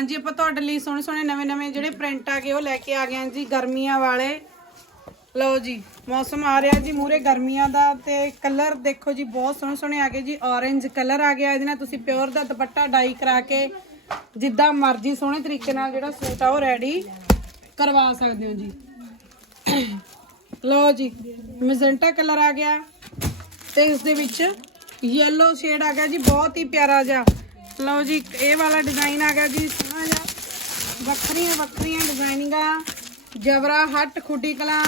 ਹਾਂਜੀ, ਆਪਾਂ ਤੁਹਾਡੇ ਲਈ ਸੋਹਣੇ ਸੋਹਣੇ ਨਵੇਂ ਨਵੇਂ ਜਿਹੜੇ ਪ੍ਰਿੰਟ ਆ ਗਏ, ਉਹ ਲੈ ਕੇ ਆ ਗਏ ਹਾਂ ਜੀ, ਗਰਮੀਆਂ ਵਾਲੇ। ਲਓ ਜੀ, ਮੌਸਮ ਆ ਰਿਹਾ ਜੀ ਮੂਰੇ ਗਰਮੀਆਂ ਦਾ ਤੇ ਕਲਰ ਦੇਖੋ ਜੀ, ਬਹੁਤ ਸੋਹਣੇ ਸੋਹਣੇ ਆ ਗਏ ਜੀ, orange ਕਲਰ ਆ ਗਿਆ ਇਹਦੇ ਨਾਲ। ਤੁਸੀਂ ਪਿਓਰ ਦਾ ਦੁਪੱਟਾ ਡਾਈ ਕਰਾ ਕੇ ਜਿੱਦਾਂ ਮਰਜ਼ੀ ਸੋਹਣੇ ਤਰੀਕੇ ਨਾਲ ਜਿਹੜਾ ਸੂਟ ਆ ਉਹ ਰੈਡੀ ਕਰਵਾ ਸਕਦੇ ਹੋ ਜੀ। ਲਓ ਜੀ ਮੈਜੈਂਟਾ ਕਲਰ ਆ ਗਿਆ ਤੇ ਇਸ ਦੇ ਵਿੱਚ ਯੈਲੋ ਸ਼ੇਡ ਆ ਗਿਆ ਜੀ, ਬਹੁਤ ਹੀ ਪਿਆਰਾ ਜਿਹਾ। ਲਓ ਜੀ, ਇਹ ਵਾਲਾ ਡਿਜ਼ਾਈਨ ਆ ਗਿਆ ਜੀ, ਸੋਹਣਾ ਜਿਹਾ। ਵੱਖਰੀਆਂ ਵੱਖਰੀਆਂ ਡਿਜ਼ਾਈਨਿੰਗਾਂ ਜਬਰਾ, ਹੱਟ, ਖੁੱਡੀ ਕਲਾਂ।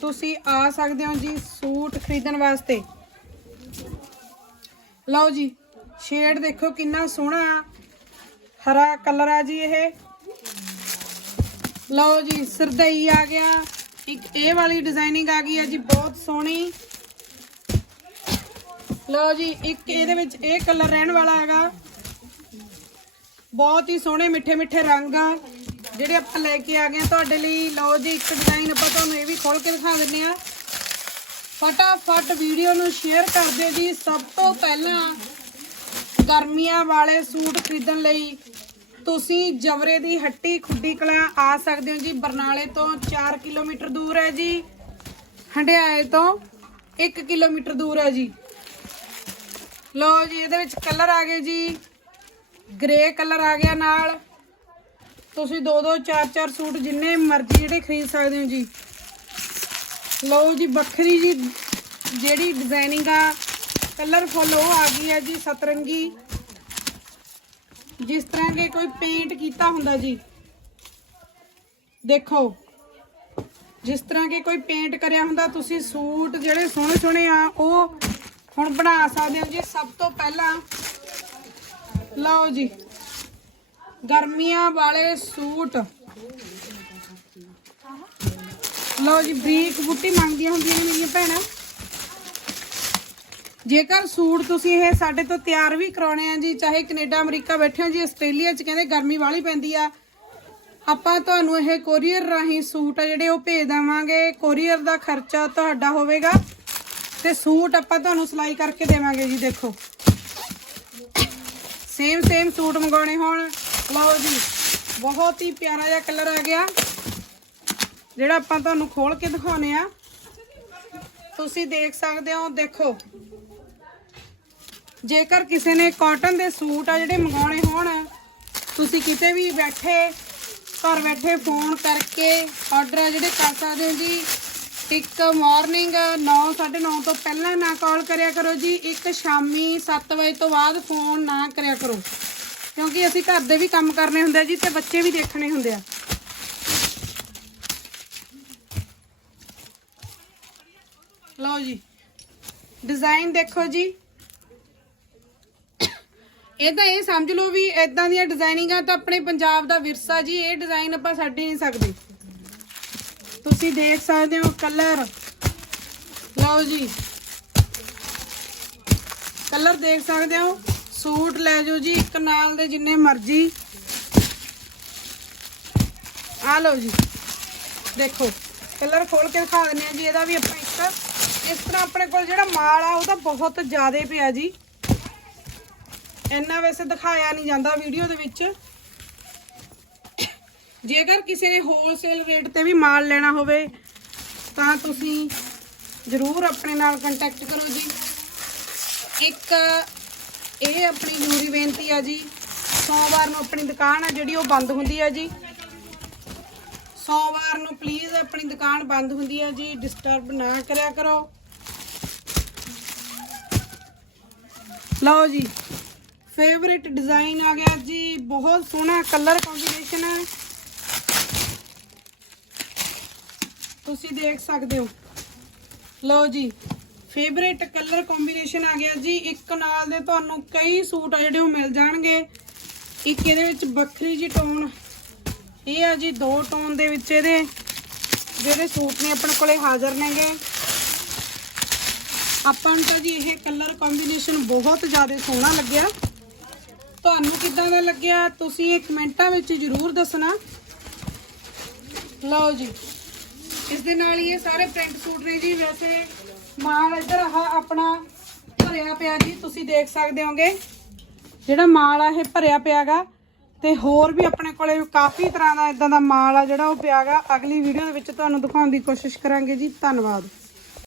ਤੁਸੀਂ ਆ ਸਕਦੇ ਹੋ ਜੀ ਸੂਟ ਖਰੀਦਣ ਵਾਸਤੇ। ਲਓ ਜੀ ਸ਼ੇਡ ਦੇਖੋ ਕਿੰਨਾ ਸੋਹਣਾ। ਹਰਾ ਕਲਰ ਆ ਜੀ ਇਹ। ਲਓ ਜੀ, ਸਰਦਈ ਆ ਗਿਆ। ਇੱਕ ਇਹ ਵਾਲੀ ਡਿਜ਼ਾਈਨਿੰਗ ਆ ਗਈ ਹੈ ਜੀ, ਬਹੁਤ ਸੋਹਣੀ। ਲਓ ਜੀ, ਇੱਕ ਇਹਦੇ ਵਿੱਚ ਇਹ ਕਲਰ ਰਹਿਣ ਵਾਲਾ ਹੈਗਾ। ਬਹੁਤ ਹੀ ਸੋਹਣੇ ਮਿੱਠੇ ਮਿੱਠੇ ਰੰਗ ਆ। ਜਿਹੜੇ ਆਪਾਂ ਲੈ ਕੇ ਆ ਗਏ ਆ ਤੁਹਾਡੇ ਲਈ। ਲਓ ਜੀ, ਇੱਕ ਡਿਜ਼ਾਈਨ ਆਪਾਂ ਤੁਹਾਨੂੰ ਇਹ ਵੀ ਖੋਲ ਕੇ ਦਿਖਾ ਦਿੰਨੇ ਆ। ਫਟਾਫਟ ਵੀਡੀਓ ਨੂੰ ਸ਼ੇਅਰ ਕਰ ਦਿਓ ਜੀ। ਸਭ ਤੋਂ ਪਹਿਲਾਂ ਗਰਮੀਆਂ ਵਾਲੇ ਸੂਟ ਖਰੀਦਣ ਲਈ ਤੁਸੀਂ ਜਵਰੇ ਦੀ ਹੱਟੀ ਖੁੱਡੀ ਕਲਾਂ ਆ ਸਕਦੇ ਹੋ ਜੀ। ਬਰਨਾਲੇ ਤੋਂ 4 ਕਿਲੋਮੀਟਰ ਦੂਰ ਹੈ ਜੀ। ਹੰਡਿਆਏ ਤੋਂ 1 ਕਿਲੋਮੀਟਰ ਦੂਰ ਹੈ ਜੀ। ਲਓ ਜੀ, ਇਹਦੇ ਵਿੱਚ ਕਲਰ ਆ ਗਏ ਜੀ। ਗ੍ਰੇ ਕਲਰ ਆ ਗਿਆ ਨਾਲ। ਤੁਸੀਂ ਦੋ ਦੋ, ਚਾਰ ਚਾਰ ਸੂਟ ਜਿੰਨੇ ਮਰਜ਼ੀ ਜਿਹੜੇ ਖਰੀਦ ਸਕਦੇ ਹੋ ਜੀ। ਲਓ ਜੀ, ਵੱਖਰੀ ਜੀ ਜਿਹੜੀ ਡਿਜ਼ਾਈਨਿੰਗ ਆ ਕਲਰਫੁੱਲ ਉਹ ਆ ਗਈ ਹੈ ਜੀ, ਸਤਰੰਗੀ। ਜਿਸ ਤਰ੍ਹਾਂ ਕਿ ਕੋਈ ਪੇਂਟ ਕੀਤਾ ਹੁੰਦਾ ਜੀ। ਦੇਖੋ, ਜਿਸ ਤਰ੍ਹਾਂ ਕਿ ਕੋਈ ਪੇਂਟ ਕਰਿਆ ਹੁੰਦਾ, ਤੁਸੀਂ ਸੂਟ ਜਿਹੜੇ ਸੋਹਣੇ ਸੋਹਣੇ ਆ, ਉਹ ਹੁਣ ਬਣਾ ਸਕਦੇ ਹੋ ਜੀ। ਸਭ ਤੋਂ ਪਹਿਲਾਂ ਲਓ ਜੀ। ਗਰਮੀਆਂ ਵਾਲੇ ਸੂਟ। ਲਓ ਜੀ, ਬਰੀਕ ਬੁੱਟੀ ਮੰਗਦੀਆਂ ਹੁੰਦੀਆਂ ਨੇ ਮੇਰੀਆਂ ਭੈਣਾਂ। ਜੇਕਰ ਸੂਟ ਤੁਸੀਂ ਇਹ ਸਾਡੇ ਤੋਂ ਤਿਆਰ ਵੀ ਕਰਾਉਣੇ ਆ ਜੀ, ਚਾਹੇ ਕੈਨੇਡਾ, ਅਮਰੀਕਾ ਬੈਠੇ ਹੋ ਜੀ, ਆਸਟ੍ਰੇਲੀਆ 'ਚ ਕਹਿੰਦੇ ਗਰਮੀ ਵਾਲੀ ਪੈਂਦੀ ਆ, ਆਪਾਂ ਤੁਹਾਨੂੰ ਇਹ ਕੋਰੀਅਰ ਰਾਹੀਂ ਸੂਟ ਆ ਜਿਹੜੇ ਉਹ ਭੇਜ ਦੇਵਾਂਗੇ। ਕੋਰੀਅਰ ਦਾ ਖਰਚਾ ਤੁਹਾਡਾ ਹੋਵੇਗਾ ਤੇ ਸੂਟ ਆਪਾਂ ਤੁਹਾਨੂੰ ਸਿਲਾਈ ਕਰਕੇ ਦੇਵਾਂਗੇ ਜੀ, ਦੇਖੋ। ਸੇਮ ਸੇਮ ਸੂਟ ਮੰਗਾਉਣੇ ਹੋਣ। ਲਓ ਜੀ, ਬਹੁਤ ਹੀ ਪਿਆਰਾ ਜਿਹਾ ਕਲਰ ਆ ਗਿਆ। ਜਿਹੜਾ ਆਪਾਂ ਤੁਹਾਨੂੰ ਖੋਲ ਕੇ ਦਿਖਾਉਨੇ ਆ। ਤੁਸੀਂ ਦੇਖ ਸਕਦੇ ਹੋ, ਦੇਖੋ। ਜੇਕਰ ਕਿਸੇ ਨੇ ਕਾਟਨ ਦੇ ਸੂਟ ਆ ਜਿਹੜੇ ਮੰਗਾਉਣੇ ਹੋਣ, ਤੁਸੀਂ ਕਿਤੇ ਵੀ ਬੈਠੇ, ਘਰ ਬੈਠੇ ਫੋਨ ਕਰਕੇ ਆਰਡਰ ਆ ਜਿਹੜੇ ਕਰ ਸਕਦੇ ਹੋ ਜੀ। ਇੱਕ ਮਾਰਨਿੰਗ 9:30 ਤੋਂ ਪਹਿਲਾਂ ਨਾ ਕਾਲ ਕਰਿਆ ਕਰੋ ਜੀ। ਇੱਕ ਸ਼ਾਮੀ 7 ਵਜੇ ਤੋਂ ਬਾਅਦ ਫੋਨ ਨਾ ਕਰਿਆ ਕਰੋ। ਕਿਉਂਕਿ ਅਸੀਂ ਘਰ ਦੇ ਵੀ ਕੰਮ ਕਰਨੇ ਹੁੰਦੇ ਜੀ ਤੇ ਬੱਚੇ ਵੀ ਦੇਖਣੇ ਹੁੰਦੇ ਆ। ਲਓ ਜੀ। ਡਿਜ਼ਾਈਨ ਦੇਖੋ ਜੀ। ਇਹ ਤਾਂ ਇਹ ਸਮਝ ਲਓ ਵੀ ਇਦਾਂ ਦੀਆਂ ਡਿਜ਼ਾਈਨਿੰਗਾਂ ਤਾਂ ਆਪਣੇ ਪੰਜਾਬ ਦਾ ਵਿਰਸਾ ਜੀ, ਇਹ ਡਿਜ਼ਾਈਨ ਆਪਾਂ ਛੱਡ ਹੀ ਨਹੀਂ ਸਕਦੇ। ਤੁਸੀਂ ਦੇਖ ਸਕਦੇ ਹੋ ਕਲਰ। ਲਓ ਜੀ। ਕਲਰ ਦੇਖ ਸਕਦੇ ਹੋ। ਸੂਟ ਲੈ ਜਾਓ ਜੀ, ਇੱਕ ਨਾਲ ਦੇ ਜਿੰਨੇ ਮਰਜ਼ੀ। ਆ ਲਓ ਜੀ। ਦੇਖੋ, ਕਲਰ ਖੋਲ ਕੇ ਦਿਖਾ ਦਿੰਦੇ ਆ ਜੀ, ਇਹਦਾ ਵੀ ਆਪਾਂ ਇੱਕ ਇਸ ਤਰ੍ਹਾਂ ਆਪਣੇ ਕੋਲ ਜਿਹੜਾ ਮਾਲ ਆ, ਉਹ ਤਾਂ ਬਹੁਤ ਜ਼ਿਆਦਾ ਪਿਆ ਜੀ। ਇੰਨਾ ਵੈਸੇ ਦਿਖਾਇਆ ਨਹੀਂ ਜਾਂਦਾ ਵੀਡੀਓ ਦੇ ਵਿੱਚ। ਜੇਕਰ ਕਿਸੇ ਨੇ ਹੋਲਸੇਲ ਰੇਟ ਤੇ ਵੀ ਮਾਲ ਲੈਣਾ ਹੋਵੇ, ਤਾਂ ਤੁਸੀਂ ਜ਼ਰੂਰ ਆਪਣੇ ਨਾਲ ਕੰਟੈਕਟ ਕਰੋ ਜੀ। ਇੱਕ ਇਹ ਆਪਣੀ ਜ਼ਰੂਰੀ ਬੇਨਤੀ ਆ ਜੀ, ਸੋਮਵਾਰ ਨੂੰ ਆਪਣੀ ਦੁਕਾਨ ਆ ਜਿਹੜੀ ਉਹ ਬੰਦ ਹੁੰਦੀ ਆ ਜੀ। ਸੋਮਵਾਰ ਨੂੰ ਪਲੀਜ਼ ਆਪਣੀ ਦੁਕਾਨ ਬੰਦ ਹੁੰਦੀ ਹੈ ਜੀ ਡਿਸਟਰਬ ਨਾ ਕਰਿਆ ਕਰੋ। ਲਓ ਜੀ ਫੇਵਰਿਟ ਡਿਜ਼ਾਈਨ ਆ ਗਿਆ ਜੀ, ਬਹੁਤ ਸੋਹਣਾ ਕਲਰ ਕੰਬੀਨੇਸ਼ਨ ਹੈ ਤੁਸੀਂ ਦੇਖ ਸਕਦੇ ਹੋ। ਲਓ ਜੀ ਫੇਵਰੇਟ ਕਲਰ ਕੰਬੀਨੇਸ਼ਨ ਆ ਗਿਆ ਜੀ। ਇੱਕ ਨਾਲ ਦੇ ਤੁਹਾਨੂੰ ਕਈ ਸੂਟ ਆ ਜਿਹੜੇ ਉਹ ਮਿਲ ਜਾਣਗੇ। ਇੱਕ ਇਹਦੇ ਵਿੱਚ ਵੱਖਰੀ ਜੀ ਟੋਨ ਇਹ ਆ ਜੀ ਦੋ ਟੋਨ ਦੇ ਵਿੱਚ ਇਹਦੇ। ਜਿਹੜੇ ਸੂਟ ਨੇ ਆਪਣੇ ਕੋਲੇ ਹਾਜ਼ਰ ਨੇਗੇ। ਆਪਾਂ ਨੂੰ ਤਾਂ ਜੀ ਇਹ ਕਲਰ ਕੰਬੀਨੇਸ਼ਨ ਬਹੁਤ ਜ਼ਿਆਦਾ ਸੋਹਣਾ ਲੱਗਿਆ। ਤੁਹਾਨੂੰ ਕਿੱਦਾਂ ਦਾ ਲੱਗਿਆ, ਤੁਸੀਂ ਇਹ ਕਮੈਂਟਾਂ ਵਿੱਚ ਜ਼ਰੂਰ ਦੱਸਣਾ। ਲਓ ਜੀ। ਇਸ ਦੇ ਨਾਲ ਹੀ ਇਹ ਸਾਰੇ ਪ੍ਰਿੰਟ ਸੂਟ ਨੇ ਜੀ, ਵੈਸੇ ਮਾਲ ਇੱਧਰ ਆਹ ਆਪਣਾ ਭਰਿਆ ਪਿਆ ਜੀ, ਤੁਸੀਂ ਦੇਖ ਸਕਦੇ ਹੋਗੇ। ਜਿਹੜਾ ਮਾਲ ਆ, ਇਹ ਭਰਿਆ ਪਿਆਗਾ। ਤੇ ਹੋਰ ਵੀ ਆਪਣੇ ਕੋਲੇ ਕਾਫੀ ਤਰ੍ਹਾਂ ਦਾ ਇਦਾਂ ਦਾ ਮਾਲ ਆ ਜਿਹੜਾ ਉਹ ਪਿਆਗਾ। ਅਗਲੀ ਵੀਡੀਓ ਦੇ ਵਿੱਚ ਤੁਹਾਨੂੰ ਦਿਖਾਉਣ ਦੀ ਕੋਸ਼ਿਸ਼ ਕਰਾਂਗੇ ਜੀ। ਧੰਨਵਾਦ।